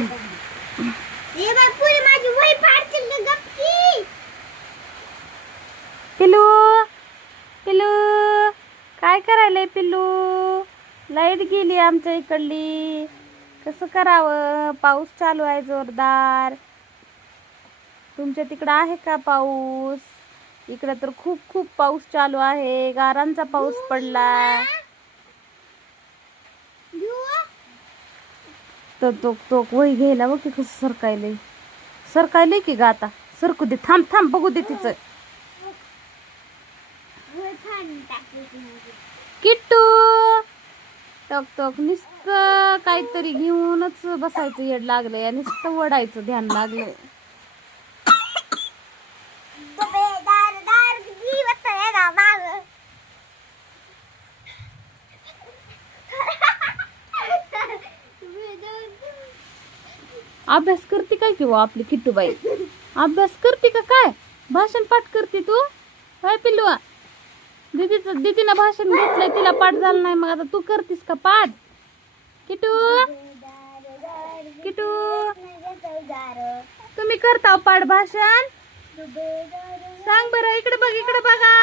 बोल. पिल्लू पिल्लू काय करायलंय पिल्लू? लाईट गेली आमच्या इकडली. कसं करावं? पाऊस चालू आहे जोरदार. तुमच्या तिकडं आहे का पाऊस? इकडं तर खूप खूप पाऊस चालू आहे. गारांचा पाऊस पडला. तर तो वही घ्यायला बघ की कसं सरकायलंय की ग आता. सरकू दे. थांब थांब बघू दे तिचं. किट्टू टक टक नुसतं काहीतरी घेऊनच बसायचं येड लागलंय. नुसतं वडायचं ध्यान लागलंय. अभ्यास करते काय किंवा आपली किट्टूबाई? अभ्यास करते का काय? भाषण पाठ करते तू? काय पिल्लू? दीदीनं भाषण घेतलंय, तिला पाठ झालं नाही. मग आता तू करतीस का पाठ? किटू किटू तुम्ही करता पाठ भाषण? सांग बरं. इकडे बघ, इकडे बघा.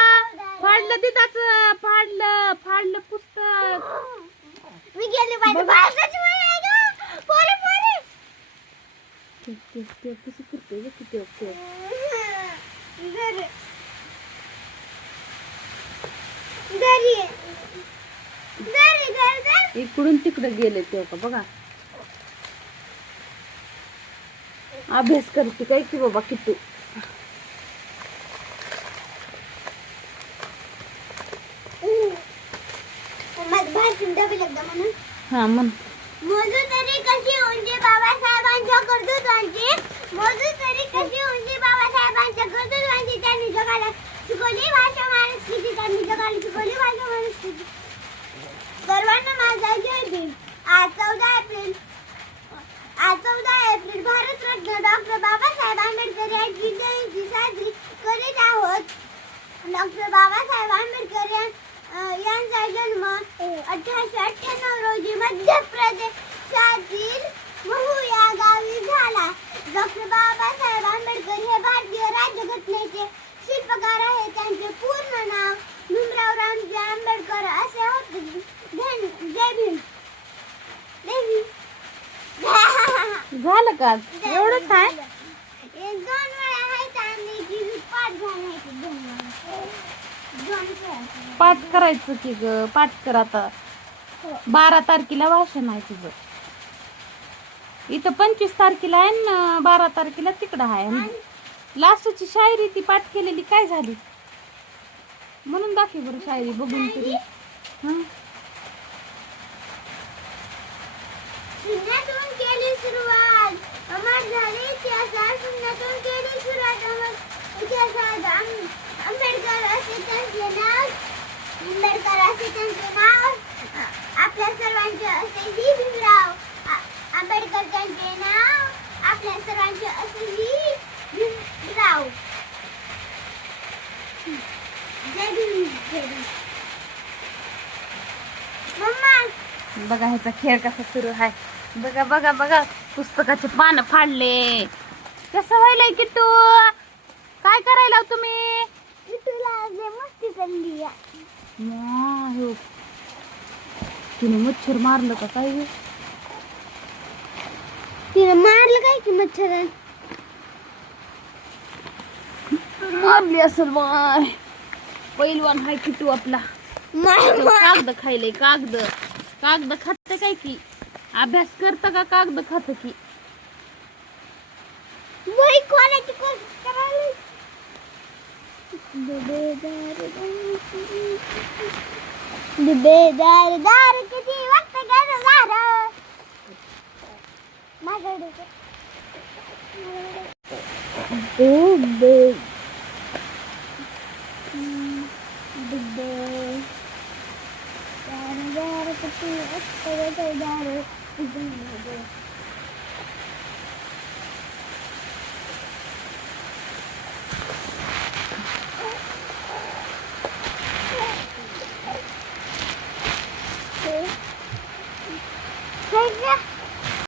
फाडलं दीदाचं, फाडलं पुस्तक. मी गेले कसं करते किती इकडून तिकडे गेले ते का बघा. अभ्यास करते काय की बाबा किट्टू. हा म्हण. मोजू तरी कशी उंची बाबासाहेबांच्या कर्तृत्वांची. मोजू तरी कशी उंची बाबासाहेबांच्या कर्तृत्वांची. त्यांनी जगाला शिकवली भाषा माणुसकीची. त्यांनी जगाला शिकवली भाषा माणुसकीची. सर्वांना माझा जय भीम. आज 14 एप्रिल भारतरत्न डॉक्टर बाबासाहेब आंबेडकर यांची जयंती साजरी करीत आहोत. डॉक्टर बाबासाहेब आंबेडकर यांचा जन्म 1898 रोजी मध्य प्रदेशातील महू या गावी झाला. डॉक्टर बाबासाहेब आंबेडकर हे भारतीय राज्यघटनेचे शिल्पकार आहेत. त्यांचे पूर्ण नाव भीमराव रामजी आंबेडकर असे होते. जय भीम. झालं का? एवढंच आहे. 2 वेळा आहेत आणि पाठ झाला. पाठ करायचं की ग. पाठ कर आता. 12 तारखेला भाषण आहे तुझं. इथं 25 तारखेला आहे ना. 12 तारखेला तिकडं आहे. लास्टची शायरी ती पाठ केलेली काय झाली म्हणून दाखव बरं शायरी बघून तरी. शून्यातून केली सुरुवात अमर झाली इतिहासात. शून्यातून केली सुरुवात अमर इतिहासात. आंबेडकर असे त्यांचे नाव. आपल्या सर्वांचे असेही भीमराव आंबेडकर त्यांचे नाव. आपल्या सर्वांचे असेही भीमराव. जय भीम. जय भीम. मम्मा बघा ह्याचा खेळ कसा सुरू आहे. बघा बघा बघा. पुस्तकाचे पानं फाडले. कसं व्हायलंय किट्टू? काय करायला तुम्ही? मस्ती चालली. तिने मच्छर मारलं का काय? तिने मारलं काय की मच्छर? मारली असेल बाय. पैलवान हाय किट्टू आपला. कागद खायले. कागद खात काय की? अभ्यास करत का कागद खात की? वही कोणाची कोशिश करायला. दार किती वाजता गेलं दार. माझ्याकडे किती वाजता गेलं दार.